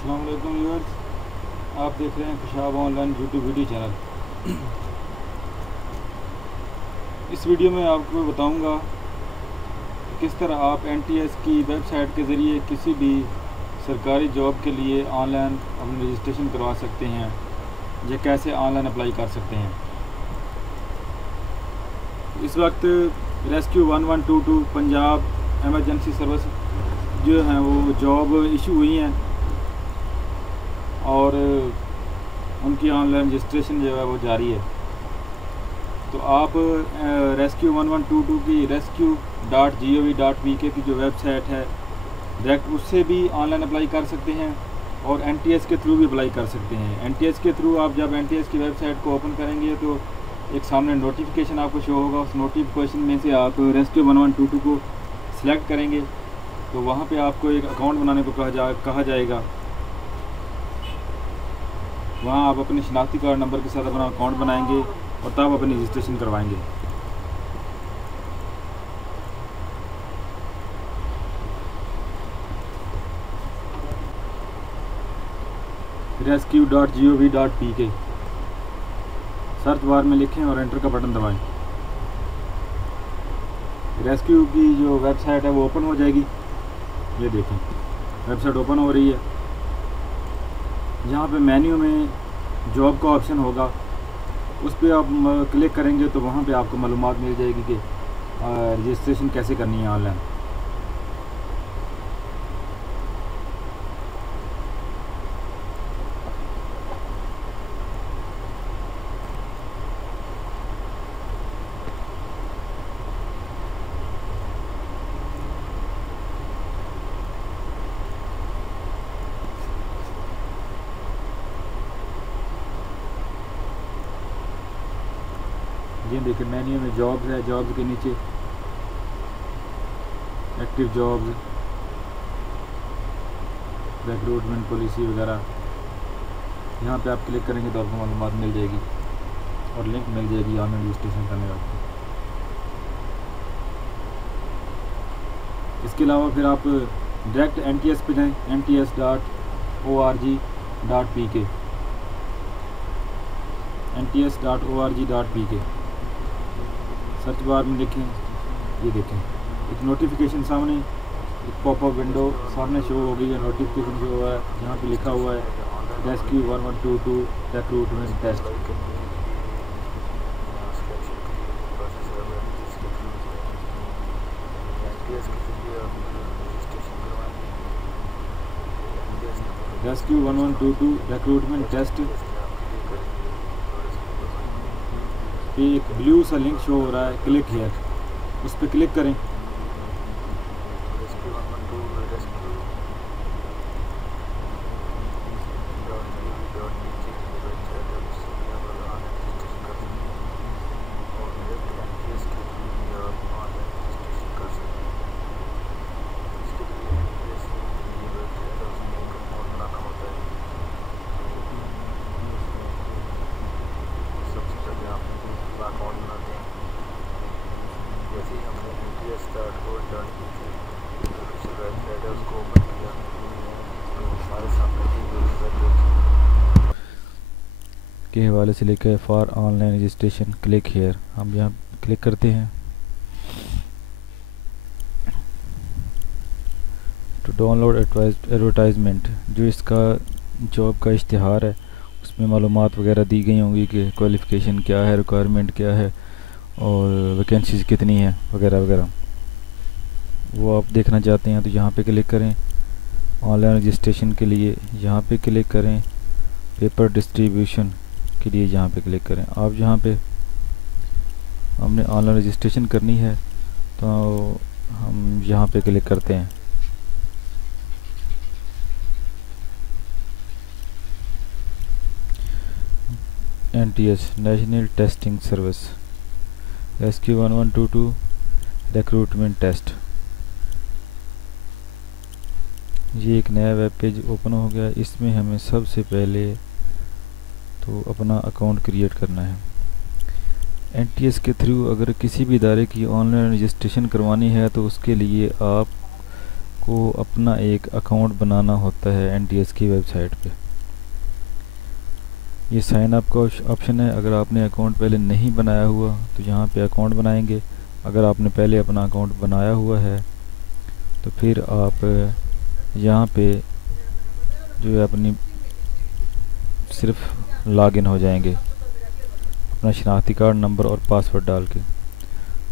अस्सलाम वालेकुम व्यूअर्स, आप देख रहे हैं Khushab online YouTube video channel. इस वीडियो में आपको बताऊंगा कि किस तरह आप एनटीएस की वेबसाइट के ज़रिए किसी भी सरकारी जॉब के लिए ऑनलाइन अपना रजिस्ट्रेशन करवा सकते हैं या कैसे ऑनलाइन अप्लाई कर सकते हैं। इस वक्त रेस्क्यू 1122 पंजाब एमरजेंसी सर्विस जो हैं वो जॉब इशू हुई हैं और उनकी ऑनलाइन रजिस्ट्रेशन जो है वो जारी है। तो आप रेस्क्यू 1122 की rescue.gov.pk की जो वेबसाइट है डायरेक्ट उससे भी ऑनलाइन अप्लाई कर सकते हैं और एनटीएस के थ्रू भी अप्लाई कर सकते हैं। एनटीएस के थ्रू आप जब एनटीएस की वेबसाइट को ओपन करेंगे तो एक सामने नोटिफिकेशन आपको शो होगा। उस नोटिफिकेशन में से आप रेस्क्यू 1122 को सिलेक्ट करेंगे तो वहाँ पे आपको एक अकाउंट बनाने को कहा जाएगा। वहाँ आप अपने शनाख्ती कार्ड नंबर के साथ अपना अकाउंट बनाएंगे और तब अपनी रजिस्ट्रेशन करवाएंगे। rescue.gov.pk सर्च बार में लिखें और एंटर का बटन दबाएं। रेस्क्यू की जो वेबसाइट है वो ओपन हो जाएगी। ये देखें वेबसाइट ओपन हो रही है। यहाँ पे मेन्यू में जॉब का ऑप्शन होगा, उस पर आप क्लिक करेंगे तो वहाँ पे आपको मालूमात मिल जाएगी कि रजिस्ट्रेशन कैसे करनी है ऑनलाइन। ये देखिए मेन्यू में जॉब्स है, जॉब्स के नीचे एक्टिव जॉब्स, रिक्रूटमेंट पॉलिसी वगैरह। यहाँ पे आप क्लिक करेंगे तो आपको मालूमात मिल जाएगी और लिंक मिल जाएगी ऑनलाइन रजिस्ट्रेशन करने का। इसके अलावा फिर आप डायरेक्ट एनटीएस पे जाएँ, nts.org.pk nts.org.pk सर्च बार में लिखें। ये देखें एक नोटिफिकेशन सामने, एक पॉपअप विंडो सामने शो हो गई है। नोटिफिकेशन जो हुआ है यहाँ पे लिखा हुआ है rescue 1122 recruitment test. Rescue 1122 recruitment test पे एक ब्लू सा लिंक शो हो रहा है, क्लिक हियर, उस पर क्लिक करें। अकाउंट बनाते हैं। जैसे ही हमने nts.org.pk वेबसाइट है उसको ओपन किया तो हमारे सामने के हवाले से लिखा है for online registration click here. हम यहाँ क्लिक करते हैं। टू डाउनलोड एडवर्टाइजमेंट, जो इसका जॉब का इश्तिहार है उसमें मालूमात वगैरह दी गई होंगी कि क्वालिफ़िकेशन क्या है, रिक्वायरमेंट क्या है और वैकेंसीज़ कितनी है वगैरह वगैरह। वो आप देखना चाहते हैं तो यहाँ पे क्लिक करें। ऑनलाइन रजिस्ट्रेशन के लिए यहाँ पे क्लिक करें। पेपर डिस्ट्रीब्यूशन के लिए यहाँ पे क्लिक करें। आप यहाँ पे हमने ऑनलाइन रजिस्ट्रेशन करनी है तो हम यहाँ पे क्लिक करते हैं। NTS national testing service rescue 1122 recruitment test. ये एक नया वेब पेज ओपन हो गया। इसमें हमें सबसे पहले तो अपना अकाउंट क्रिएट करना है। एनटीएस के थ्रू अगर किसी भी इदारे की ऑनलाइन रजिस्ट्रेशन करवानी है तो उसके लिए आप आपको अपना एक अकाउंट बनाना होता है NTS की वेबसाइट पे। ये साइन अप का ऑप्शन है। अगर आपने अकाउंट पहले नहीं बनाया हुआ तो यहाँ पे अकाउंट बनाएंगे। अगर आपने पहले अपना अकाउंट बनाया हुआ है तो फिर आप यहाँ पे जो है अपनी सिर्फ लॉगिन हो जाएंगे अपना शनाख्ती कार्ड नंबर और पासवर्ड डाल के।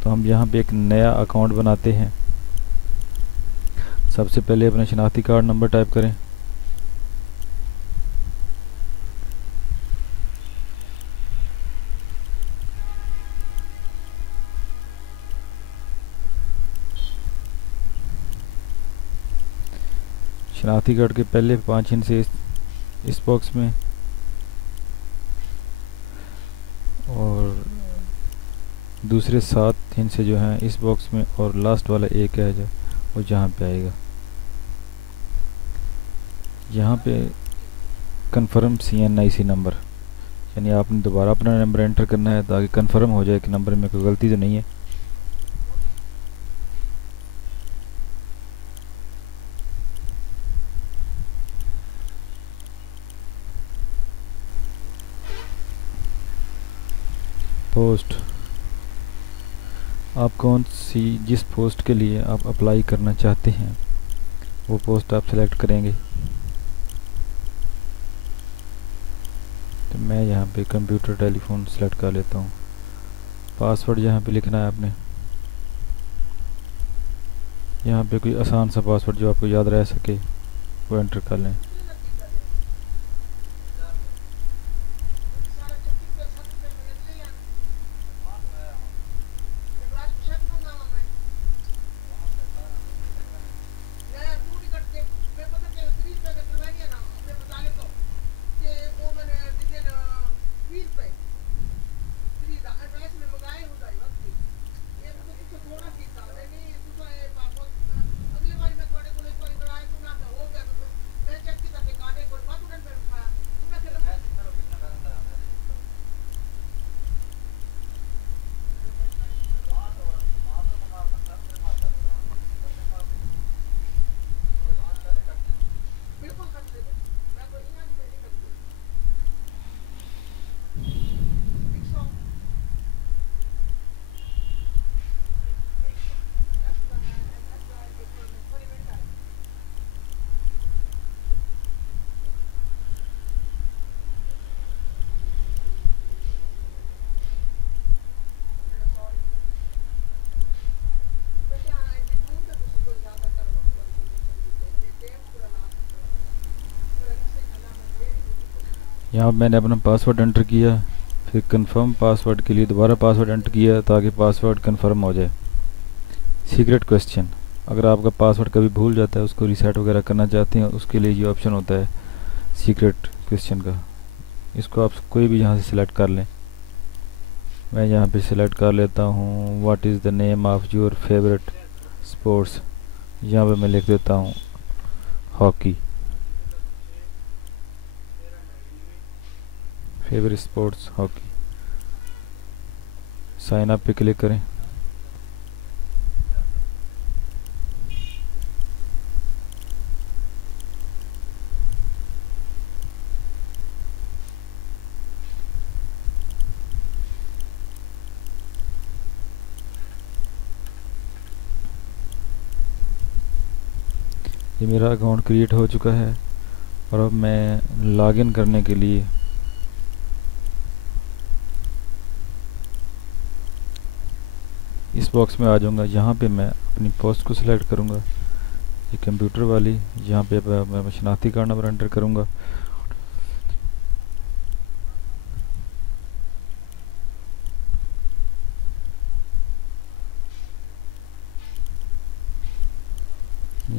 तो हम यहाँ पे एक नया अकाउंट बनाते हैं। सबसे पहले अपना शनाख्ती कार्ड नंबर टाइप करें। शनाख्ती कार्ड के पहले 5 हिस्से इस बॉक्स में और दूसरे 7 हिस्से जो हैं इस बॉक्स में और लास्ट वाला एक है जो वो जहाँ पे आएगा। यहाँ पे कन्फर्म CNIC नंबर, यानी आपने दोबारा अपना नंबर एंटर करना है ताकि कन्फर्म हो जाए कि नंबर में कोई गलती तो नहीं है। पोस्ट, आप कौन सी जिस पोस्ट के लिए आप अप्लाई करना चाहते हैं वो पोस्ट आप सेलेक्ट करेंगे। तो मैं यहाँ पे कंप्यूटर टेलीफोन सेलेक्ट कर लेता हूँ। पासवर्ड यहाँ पे लिखना है आपने। यहाँ पे कोई आसान सा पासवर्ड जो आपको याद रह सके वो एंटर कर लें। यहाँ मैंने अपना पासवर्ड एंटर किया, फिर कंफर्म पासवर्ड के लिए दोबारा पासवर्ड एंटर किया ताकि पासवर्ड कंफर्म हो जाए। सीक्रेट क्वेश्चन, अगर आपका पासवर्ड कभी भूल जाता है उसको रीसेट वगैरह करना चाहते हैं उसके लिए ये ऑप्शन होता है सीक्रेट क्वेश्चन का। इसको आप कोई भी यहाँ से सिलेक्ट कर लें। मैं यहाँ पे सिलेक्ट कर लेता हूँ what is the name of your favourite sports. यहाँ पे मैं लिख देता हूँ hockey, favourite sports hockey. Sign up पे क्लिक करें। ये मेरा अकाउंट क्रिएट हो चुका है और अब मैं लॉगिन करने के लिए इस बॉक्स में आ जाऊंगा। यहाँ पे मैं अपनी पोस्ट को सिलेक्ट करूँगा, ये कंप्यूटर वाली। यहाँ पे मैं शनाख्ती कार्ड नंबर एंटर करूँगा।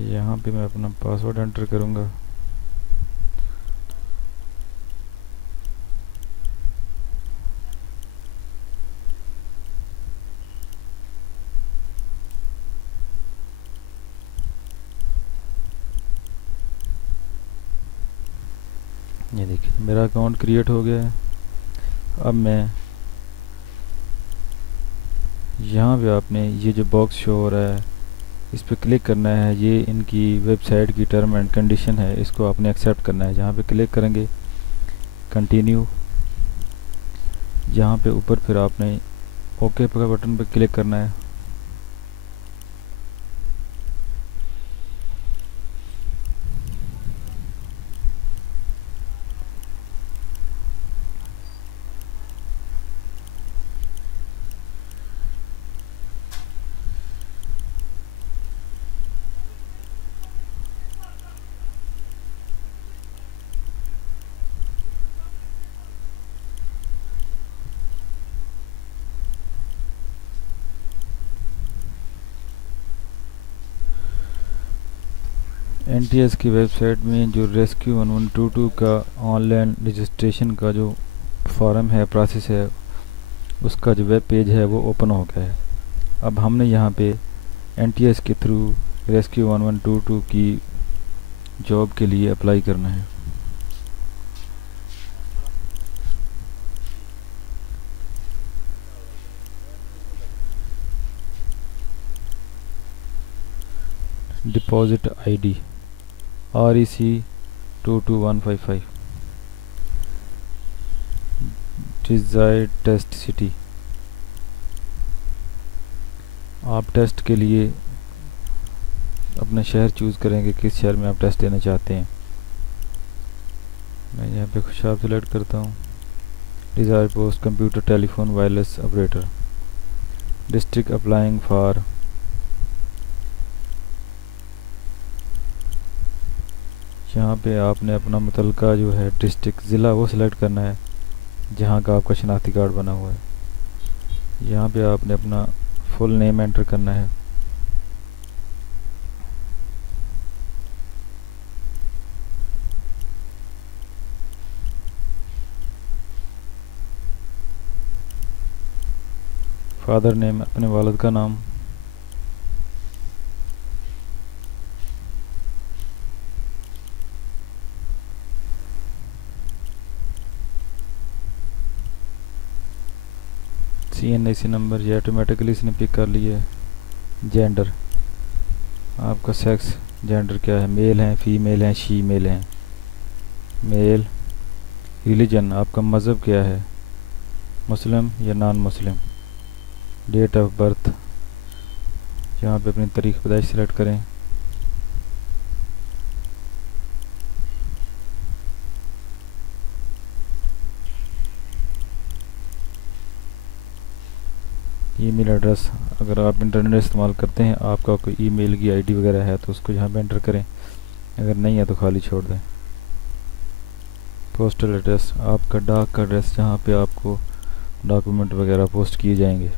यहाँ पे मैं अपना पासवर्ड एंटर करूँगा। ये देखिए मेरा अकाउंट क्रिएट हो गया है। अब मैं यहाँ पे आपने ये जो बॉक्स शो हो रहा है इस पर क्लिक करना है। ये इनकी वेबसाइट की टर्म एंड कंडीशन है, इसको आपने एक्सेप्ट करना है। जहाँ पे क्लिक करेंगे कंटिन्यू, यहाँ पे ऊपर फिर आपने ओके का बटन पर क्लिक करना है। एनटीएस की वेबसाइट में जो रेस्क्यू 1122 का ऑनलाइन रजिस्ट्रेशन का जो फॉर्म है, प्रोसेस है, उसका जो वेब पेज है वो ओपन हो गया है। अब हमने यहाँ पे एनटीएस के थ्रू रेस्क्यू 1122 की जॉब के लिए अप्लाई करना है। Deposit ID REC 22155, desired test city. आप टेस्ट के लिए अपना शहर चूज़ करेंगे, किस शहर में आप टेस्ट देना चाहते हैं। मैं यहाँ पे खुशाब सेलेक्ट करता हूँ। Desire post computer telephone wireless operator. District applying for, यहाँ पे आपने अपना मुतलका जो है डिस्ट्रिक्ट ज़िला वो सिलेक्ट करना है जहाँ का आपका शनाख्ती कार्ड बना हुआ है। यहाँ पे आपने अपना फुल नेम एंटर करना है। फादर नेम अपने वालिद का नाम। CNIC नंबर ये ऑटोमेटिकली इसने पिक कर लिया है। जेंडर, आपका सेक्स जेंडर क्या है, मेल हैं, फीमेल हैं, शी मेल हैं, मेल। रिलीजन, आपका मज़हब क्या है, मुस्लिम या non Muslim. Date of birth, यहाँ पे अपनी तारीख पैदाइश सेलेक्ट करें। ईमेल एड्रेस, अगर आप इंटरनेट इस्तेमाल करते हैं, आपका कोई ईमेल की आईडी वगैरह है तो उसको यहाँ पे एंटर करें, अगर नहीं है तो खाली छोड़ दें। पोस्टल एड्रेस, आपका डाक का एड्रेस जहाँ पे आपको डॉक्यूमेंट वगैरह पोस्ट किए जाएंगे।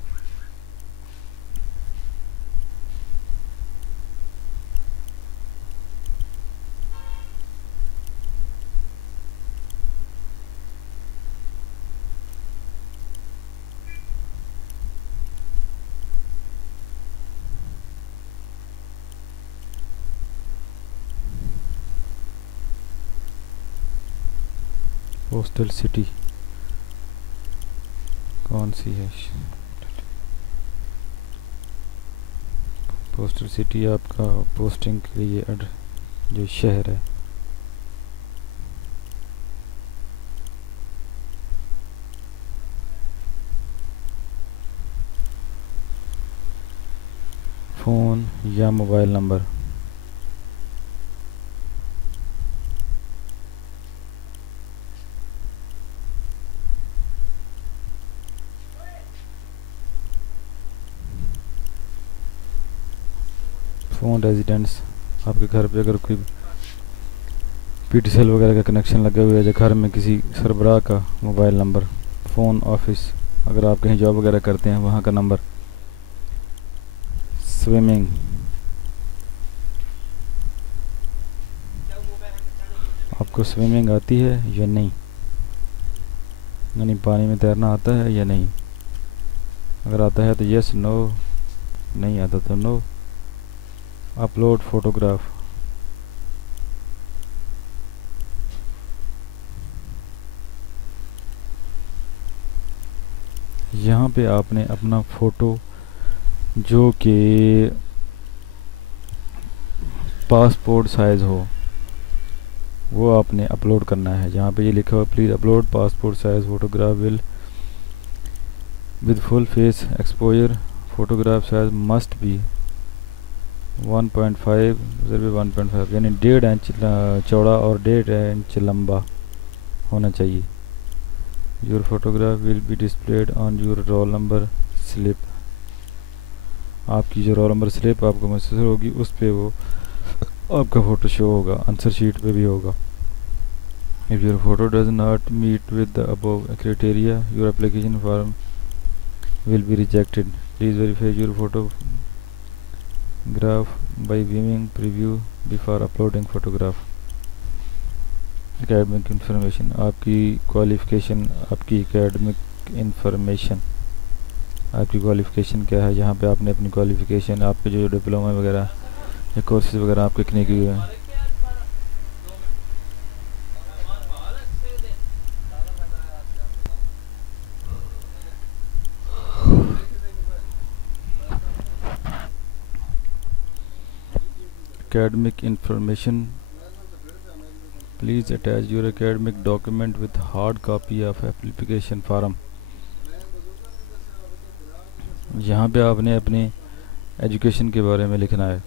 पोस्टल सिटी कौन सी है, पोस्टल सिटी आपका पोस्टिंग के लिए जो शहर है। फ़ोन या मोबाइल नंबर, फ़ोन रेजिडेंस, आपके घर पे अगर कोई PTCL वगैरह का कनेक्शन लगे हुए है, घर में किसी सरबराह का मोबाइल नंबर। फ़ोन ऑफिस, अगर आप कहीं जॉब वगैरह करते हैं वहाँ का नंबर। स्विमिंग, आपको स्विमिंग आती है या नहीं, यानी पानी में तैरना आता है या नहीं। अगर आता है तो यस नो, नहीं आता तो नो। अपलोड फ़ोटोग्राफ, यहाँ पे आपने अपना फ़ोटो जो कि पासपोर्ट साइज़ हो वो आपने अपलोड करना है। जहाँ पे ये लिखा हुआ please upload passport size photograph will with full face exposure, photograph size must be 1.5 1.5 यानी 1.5 इंच चौड़ा और 1.5 इंच लंबा होना चाहिए। Your photograph will be displayed on your roll number slip, आपकी जो रोल नंबर स्लिप आपको मैसेज होगी उस पे वो आपका फ़ोटो शो होगा, आंसर शीट पे भी होगा। If your photo does not meet with the above criteria your application form will be rejected. Please verify your photograph by viewing preview before uploading photograph. Academic information, आपकी qualification, आपकी academic information, आपकी qualification क्या है। यहाँ पे आपने अपनी qualification, आपके जो डिप्लोमा वगैरह या कोर्सेज वगैरह आपके कितने किए हुए हैं। Academic information, please attach your academic document with hard copy of application form। यहाँ पे आपने अपने एजुकेशन के बारे में लिखना है,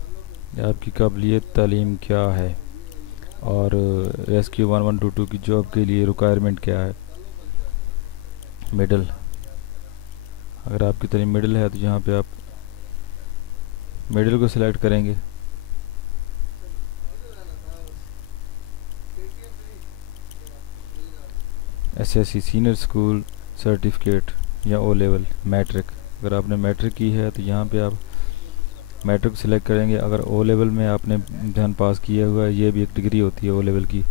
आपकी काबिलियत तालीम क्या है और रेस्क्यू 1122 की जॉब के लिए रिक्वायरमेंट क्या है। मिडल, अगर आपकी तालीम मिडल है तो यहाँ पे आप मिडल को सिलेक्ट करेंगे। एसएससी सीनियर स्कूल सर्टिफिकेट या ओ लेवल मैट्रिक, अगर आपने मैट्रिक की है तो यहाँ पे आप मैट्रिक सिलेक्ट करेंगे। अगर ओ लेवल में आपने इम्तहान पास किया हुआ है, ये भी एक डिग्री होती है ओ लेवल की,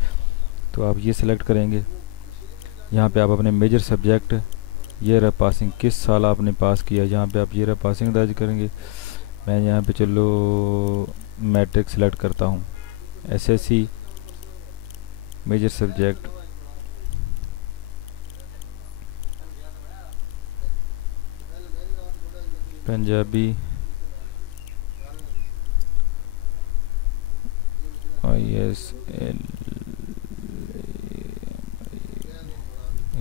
तो आप ये सिलेक्ट करेंगे। यहाँ पे आप अपने मेजर सब्जेक्ट ये रहा पासिंग, किस साल आपने पास किया, यहाँ पे आप ये रहा पासिंग दर्ज करेंगे। मैं यहाँ पे चलो मैट्रिक सिलेक्ट करता हूँ। SSC major subject Punjabi, ISL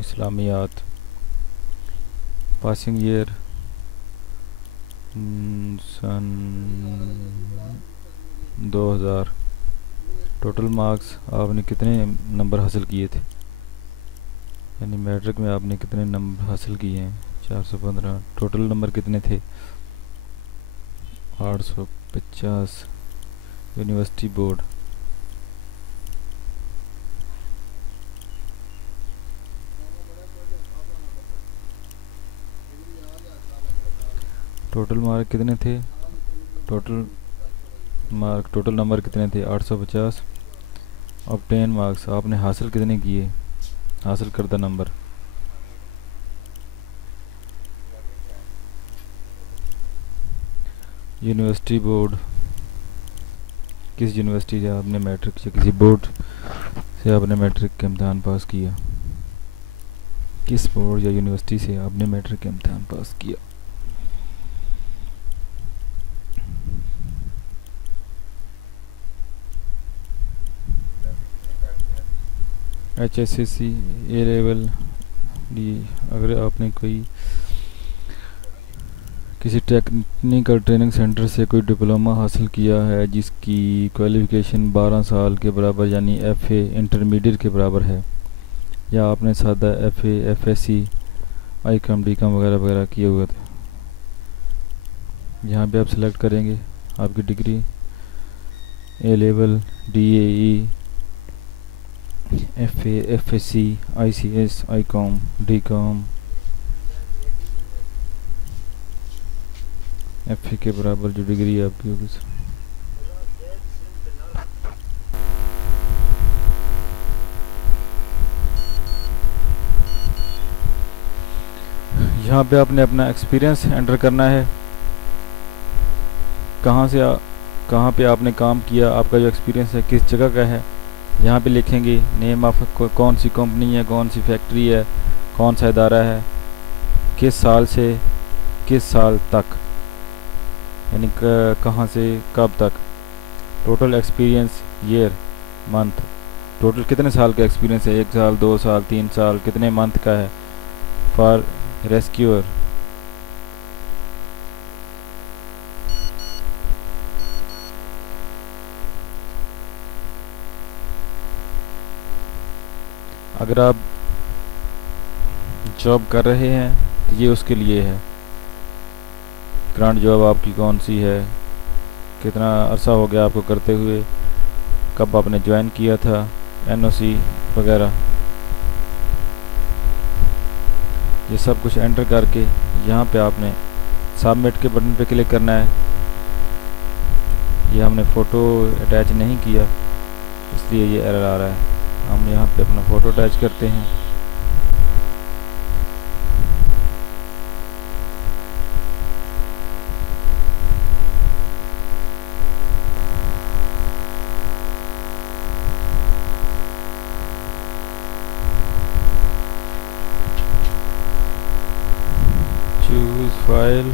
Islamiyat, passing year सन 2000, टोटल मार्क्स आपने कितने नंबर हासिल किए थे, यानी मैट्रिक में आपने कितने नंबर हासिल किए हैं। 415, टोटल नंबर कितने थे 850। यूनिवर्सिटी बोर्ड, टोटल मार्क कितने थे, टोटल नंबर कितने थे 850। ऑब्टेन मार्क्स आपने हासिल कितने किए, हासिल करदा नंबर। यूनिवर्सिटी बोर्ड, किस यूनिवर्सिटी से आपने मैट्रिक या किसी बोर्ड से आपने मैट्रिक का इम्तहान पास किया, किस बोर्ड या यूनिवर्सिटी से आपने मैट्रिक का इम्तहान पास किया। HSCC ए लेवल डी, अगर आपने कोई किसी टेक्निकल ट्रेनिंग सेंटर से कोई डिप्लोमा हासिल किया है जिसकी क्वालिफ़िकेशन 12 साल के बराबर यानी FA इंटरमीडिएट के बराबर है, या आपने सादा FA FSC ICOM DCOM वगैरह वगैरह किए हुए थे, यहाँ पे आप सिलेक्ट करेंगे आपकी डिग्री। ए level DAE FA FSC ICS ICOM DCOM FA के बराबर जो डिग्री आपकी होगी। यहाँ पे आपने अपना एक्सपीरियंस एंटर करना है, कहाँ पे आपने काम किया, आपका जो एक्सपीरियंस है किस जगह का है। यहाँ पे लिखेंगे नेम ऑफ कौन सी कंपनी है, कौन सी फैक्ट्री है, कौन सा इदारा है, किस साल से किस साल तक, यानी कहाँ से कब तक। Total experience year month, total कितने साल का एक्सपीरियंस है, 1 साल 2 साल 3 साल, कितने मंथ का है फॉर रेस्क्यूअर। अगर आप जॉब कर रहे हैं तो ये उसके लिए है, करंट जॉब आपकी कौन सी है, कितना अरसा हो गया आपको करते हुए, कब आपने ज्वाइन किया था, एनओसी वगैरह, ये सब कुछ एंटर करके यहाँ पे आपने सबमिट के बटन पे क्लिक करना है। ये हमने फ़ोटो अटैच नहीं किया इसलिए ये एरर आ रहा है। हम यहाँ पे अपना फ़ोटो अटैच करते हैं। चूज फाइल,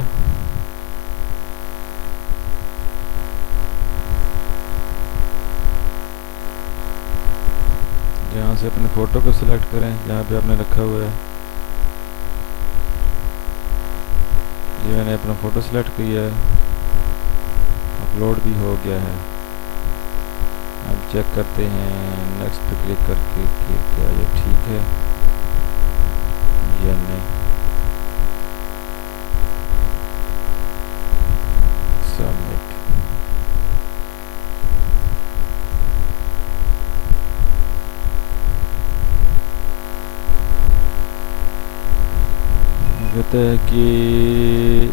यहाँ से अपने फ़ोटो को सिलेक्ट करें जहाँ पे आपने रखा हुआ है। ये मैंने अपना फ़ोटो सिलेक्ट किया है, अपलोड भी हो गया है। अब चेक करते हैं नेक्स्ट पे क्लिक करके कि क्या ये ठीक है या नहीं। सबमिट। कहते हैं कि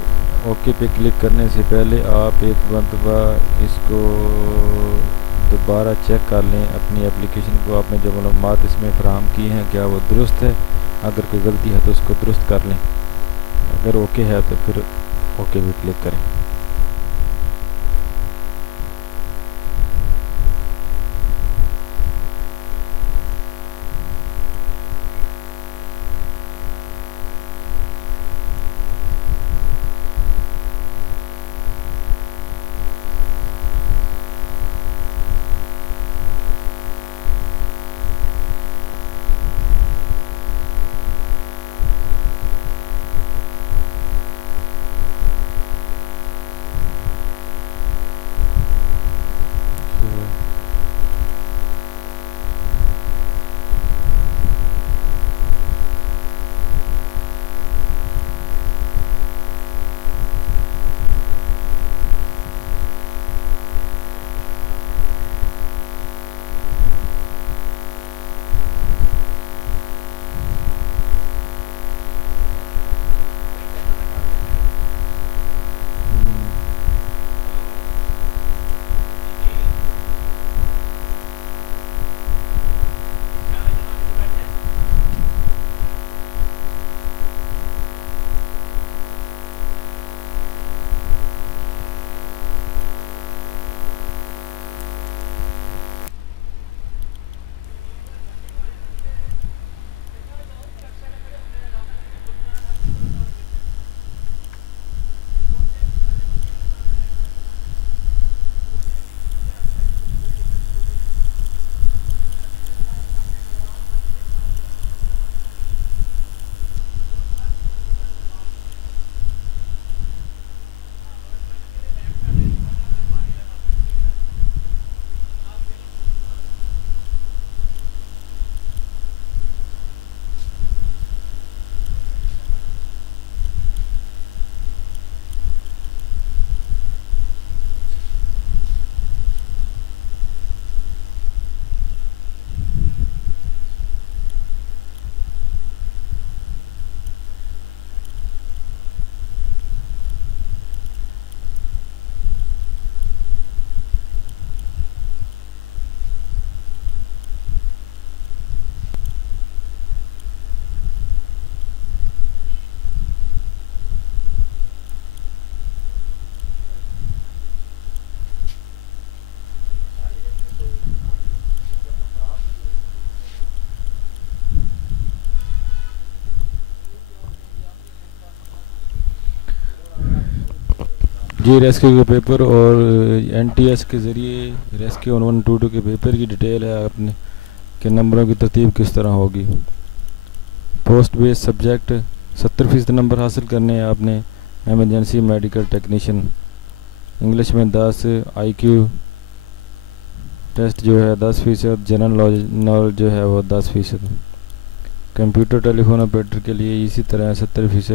ओके पे क्लिक करने से पहले आप एक मरतबा इसको दोबारा चेक कर लें, अपनी एप्लीकेशन को, आपने जो मालूमात इसमें फ़राहम की हैं क्या वो दुरुस्त है। अगर कोई गलती है तो उसको दुरुस्त कर लें, अगर ओके है तो फिर ओके पे क्लिक करें। जी रेस्क्यू के पेपर और एनटीएस के ज़रिए रेस्क्यू 1122 के पेपर की डिटेल है आपने कि नंबरों की तरतीब किस तरह होगी। पोस्ट बेस सब्जेक्ट 70% नंबर हासिल करने हैं आपने। एमरजेंसी मेडिकल टेक्नीशियन इंग्लिश में 10, आईक्यू टेस्ट जो है 10%, जनरल नॉलेज जो है वो 10%। कंप्यूटर टेलीफोन ऑपरेटर के लिए इसी तरह 70%।